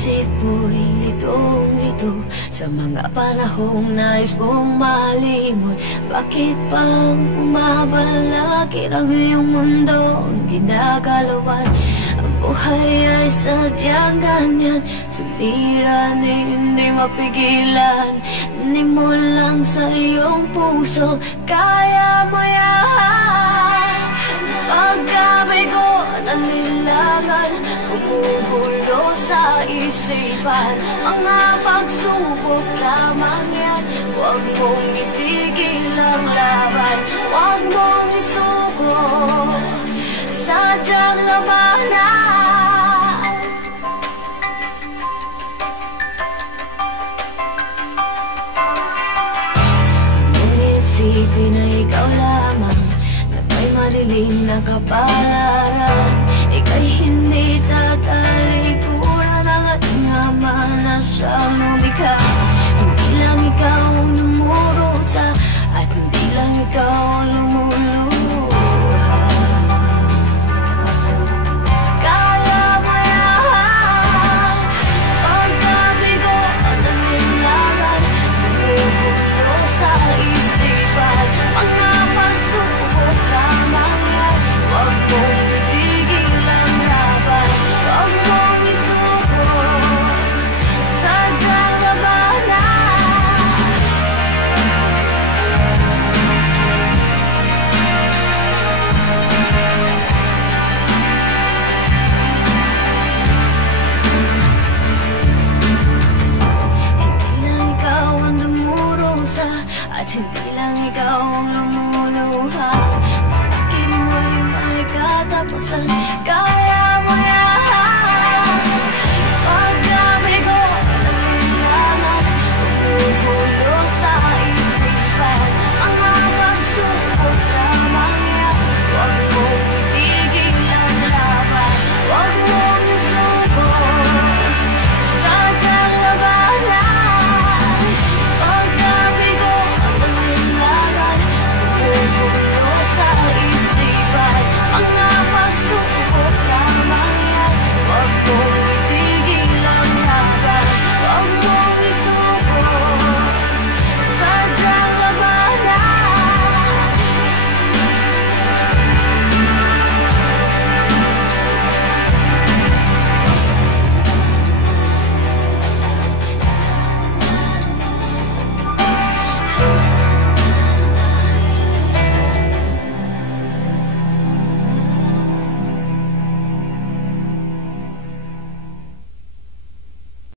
isip mo'y litong-lito sa mga panahong nais mong malimot. Bakit bang bumabalakid ang iyong mundo ang ginagalawan? Ang buhay ay sadyang ganyan, suliranin hindi mapigilan. Hindi mo lang sa iyong puso, kaya mo yan. Pagkabigo at alilangan, kumugulo sa isipan. Mga pagsubok lamang yan, huwag mong itigil ang laban. Huwag mong isuko, sadyang labanan. Ngunit isipin na ikaw lamang, na may madilim na kapal